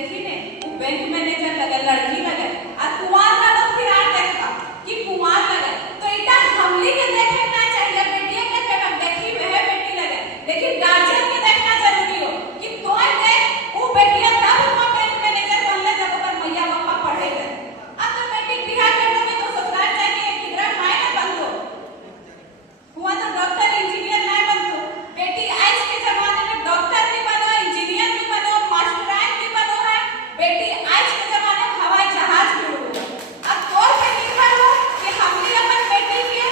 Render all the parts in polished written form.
देखी ने वो बैंक मैनेजर लगे, लड़की लगे, आ कुमार लगे फिर आ देखा कि कुमार लगे, तो इटा हमली के देखे ना चाहिए, बेटियों के देखे देखी वह बेटी लगे, लेकिन गार्जियन के देखना जरूरी हो कि तो देख वो बेटियां तब वो बैंक मैनेजर बनले जब ओकर मैया बापा पढ़े गए। अब तो बेटी बिहार के में तो ससुराल जाके किधर माय ना बन दो, हुआ तो डॉक्टर इंजीनियर ना बन दो, बेटी आज के जमाने में डॉक्टर भी बनो, इंजीनियर भी बनो, मास्टराइन भी बनो है, बेटी आज के जमाने में हवाई जहाज भी उड़ो। अब तोर पे निर्भर हो कि हमने अपन बेटी के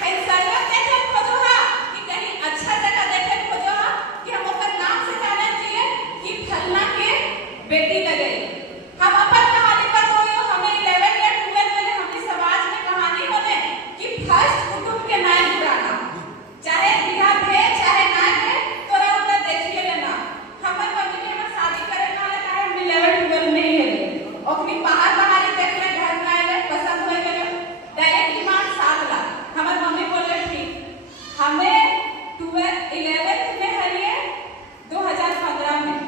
कहीं सर्वत देखे खोजो हा कि कहीं अच्छा जगह देखे खोजो हा कि हम ओकर नाम से जाना चाहिए कि फलना के बेटी लगे। हम अपन कहानी पर होयो, हमें 11 या 12 में हमने समाज में कहानी होने कि फर्स्ट कुटुंब के नाम जुड़ाना, चाहे बिहा भे चाहे ना भे तोरा उधर देखिए लेना। हमर मम्मी के हमर शादी करे वाला काहे हम 11 12 नहीं है, ओकनी बाहर बाहर देख ले, घर में आए पसंद हो गए, डायरेक्ट डिमांड 7 लाख। हमर मम्मी बोले ठीक, हमें 11th में हरिए 2015 में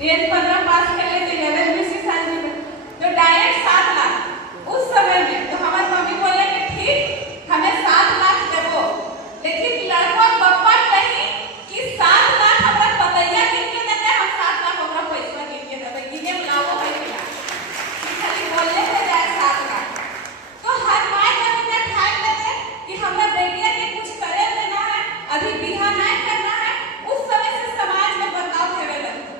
10th 15 पास कर ले तो 11th में से साल में तो डायरेक्ट 7 लाख उस समय में। तो हमारी मम्मी बोले कि ठीक हमें 7 लाख देबो, लेकिन लड़का पापा कही कि 7 लाख हमरा पतैया गिन के देते, हम 7 लाख हमरा पैसा गिन के देबे, गिने लाओ है क्या खाली बोलले हो जाए 7 लाख। तो हर माय जब इतना ठान लेते कि हमरा बेटिया के कुछ करे देना है, अभी बिहा नहीं करना है, उस समय से समाज में बदलाव होवे लगता।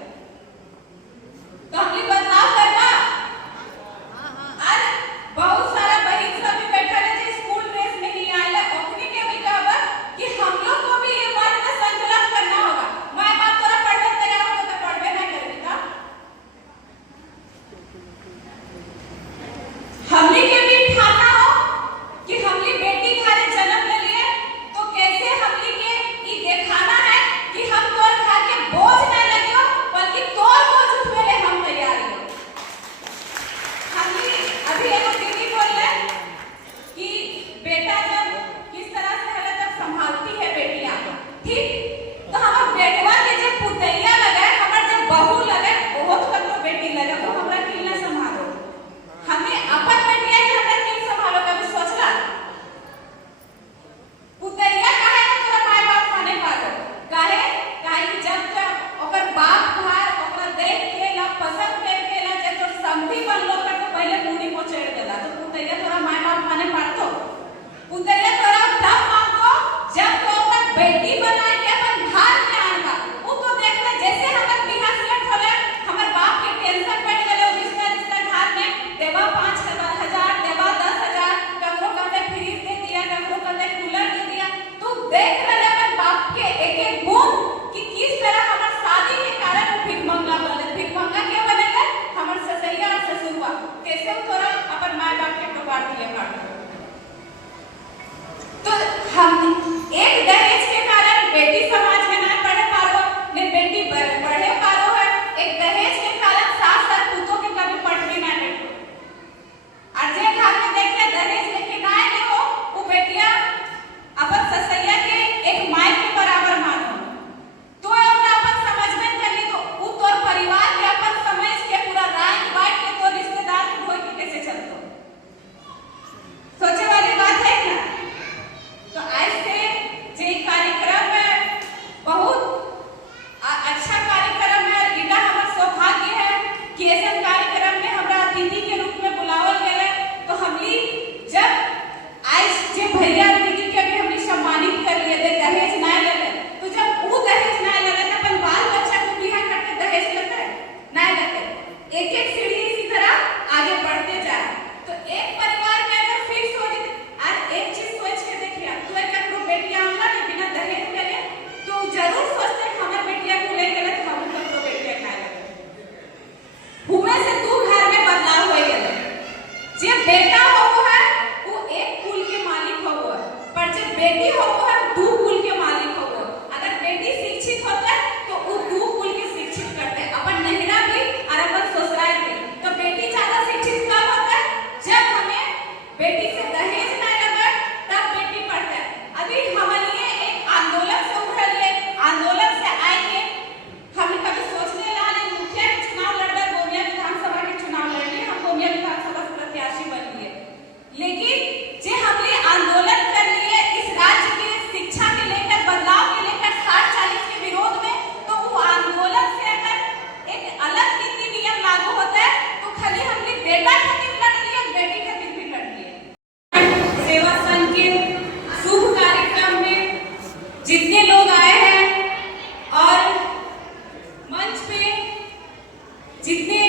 जितने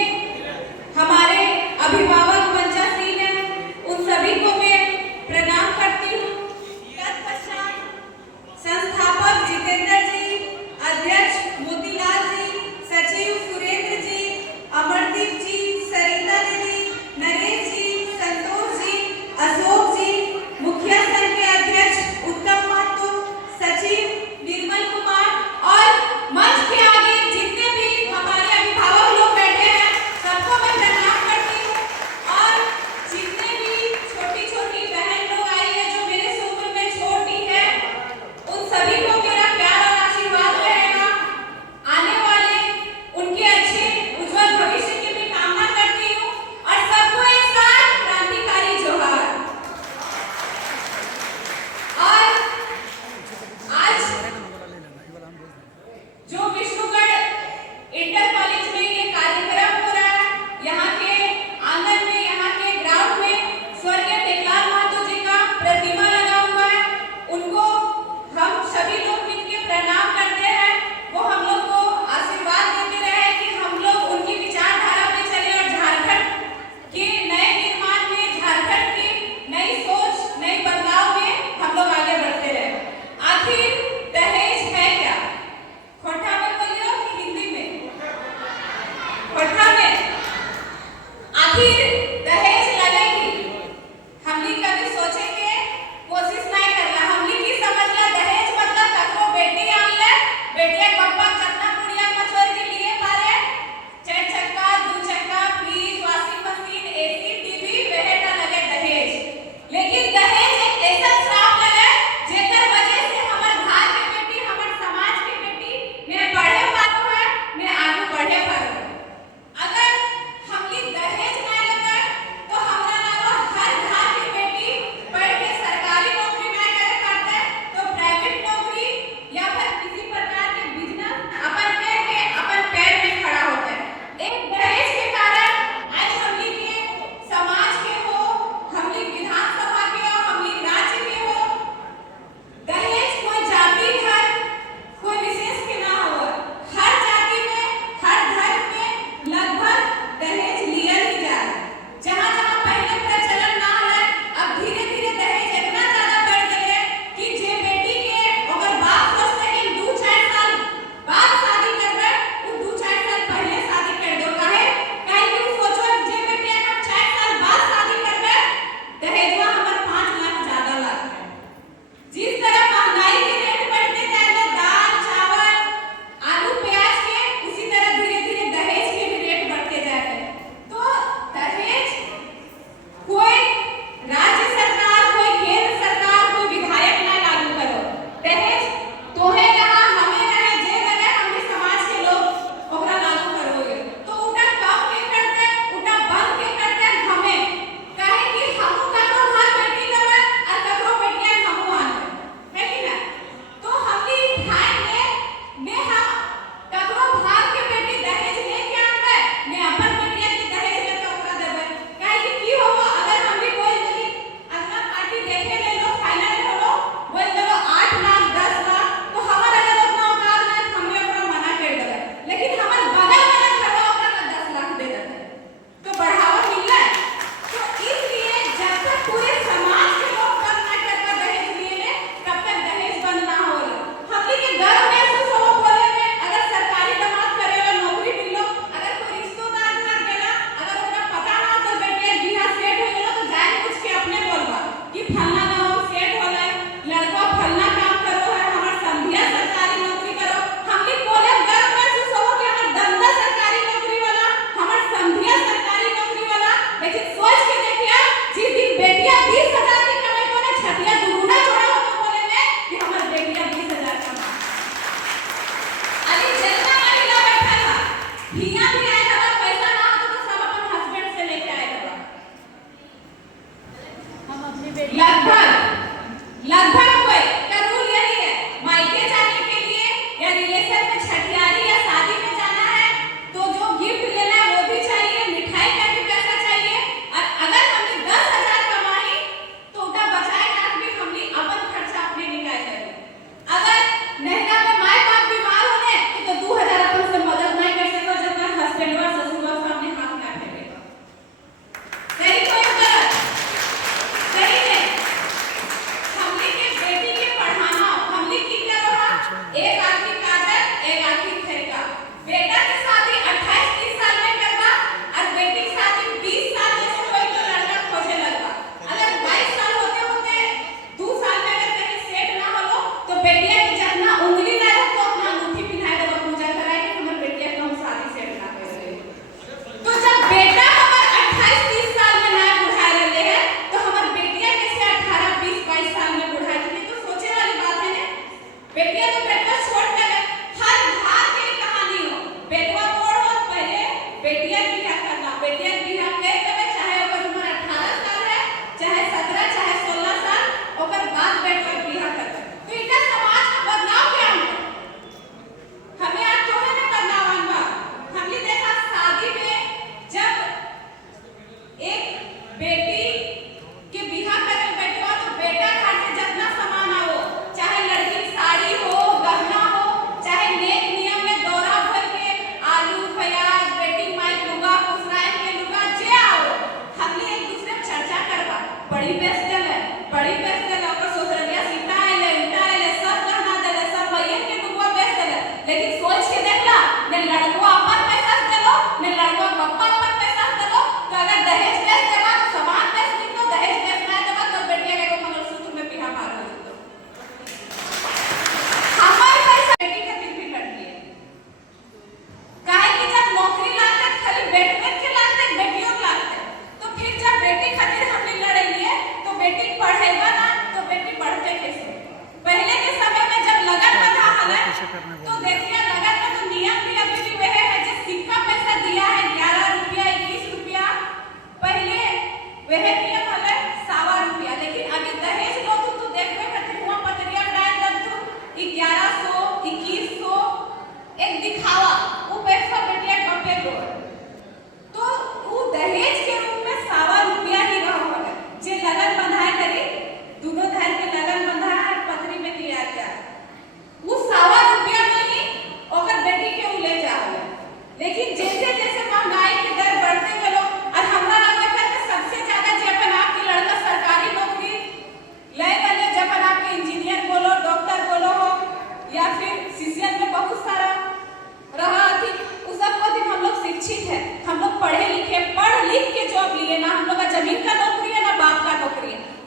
हमारे अभिभावक मंचासीन हैं उन सभी को मैं प्रणाम करती हूँ। तत्पश्चात संस्थापक जितेंद्र जी, अध्यक्ष मोतीलाल जी, सचिव सुरेंद्र जी, अमरदीप जी, सरिता दीदी, नरेश जी, संतोष जी, अशोक जी, मुखिया संघ के अध्यक्ष उत्तम महतो, सचिव निर्मल कुमार और मंच के आगे जितने भी हमारे अभिभावक लोग बैठे हैं सबको मैं प्रणाम करती हूँ।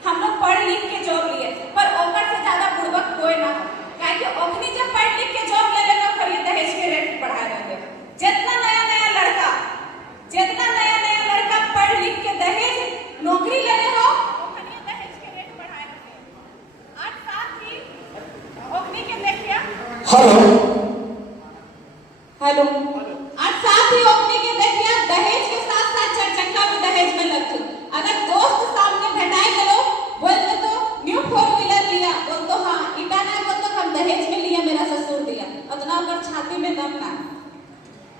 हम लोग पढ़ लिख के जॉब लिए, पर ओकर से ज्यादा बुड़बक कोई ना हो, काहे कि ओखनी जब पढ़ लिख के जॉब ले लेना ओकर ये दहेज के रेट बढ़ा देंगे। जितना नया नया लड़का पढ़ लिख के दहेज नौकरी ले ले हो, ओखनी दहेज के रेट बढ़ाए देंगे। आज साथ ही ओखनी के देखिए हेलो आज साथ ही ओखनी के देखिए दहेज के साथ साथ चरचक्का भी दहेज में लगती। अगर दोस्त सामने भेटाई गलो बोलते तो न्यू 4 व्हीलर लिया, बोल तो हाँ इटा ना बोल तो हम दहेज में लिया, मेरा ससुर दिया, उतना ओकर छाती में दम ना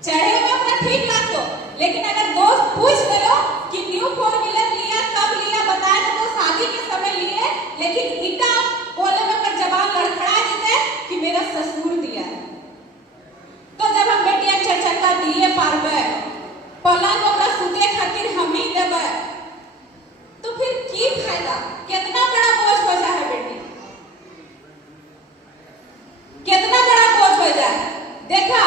चढ़े में अपना ठीक लागतो। लेकिन अगर दोस्त पूछ गलो कि न्यू 4 व्हीलर लिया कब लिया बताए तो शादी के समय लिए, लेकिन इटा बोले में ओकर जबान लड़खड़ा देते कि मेरा ससुर दिया। तो जब हम बेटिया चरचक्का दिए पारबे पलंग ओकरा सुते खातिर हम ही देबे, तो फिर की फायदा? कितना बड़ा बोझ हो जाए बेटी, कितना बड़ा बोझ हो जाए। देखा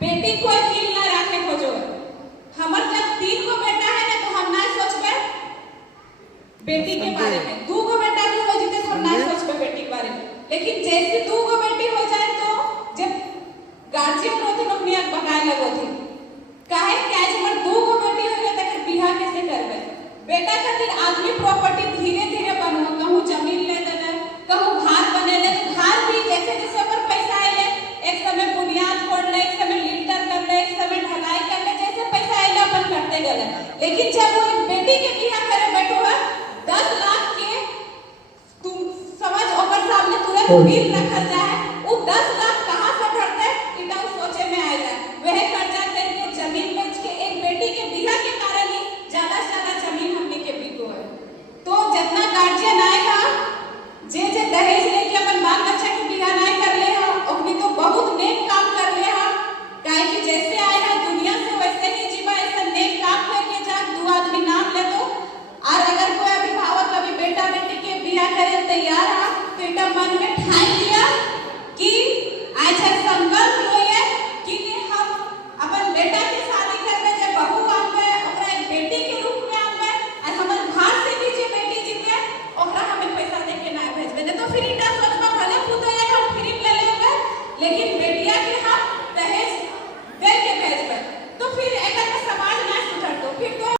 बेटी कोई किल ना रखे खोजो। हमर जब 3 गो बेटा है ना तो हम ना सोचबे बेटी के बारे में, 2 गो बेटा भी हो जिते हम ना सोचबे बेटी के बारे में। लेकिन जैसे 2 गो बेटी हो जाए तो जब गार्जियन होते लोग नियत बनाए लगो थे, काहे कि आज हमर 2 गो बेटी हो गए तक बियाह कैसे करबे? बेटा खातिर आदमी प्रॉपर्टी धीरे धीरे बनवा, कहूं जमीन ले देले, कहूं घर बनेले, घर भी जैसे जैसे ओकर पैसा आइले, एक समय बुनियाद फोड़ले, एक समय लिंटर करले, एक समय ढलाई करले, जैसे पैसा आइले अपन करते गले। लेकिन जब वो एक बेटी के बियाह करे बैठो है 10 लाख के तुम समझ ओकर सामने तुरंत बिल रखल जाए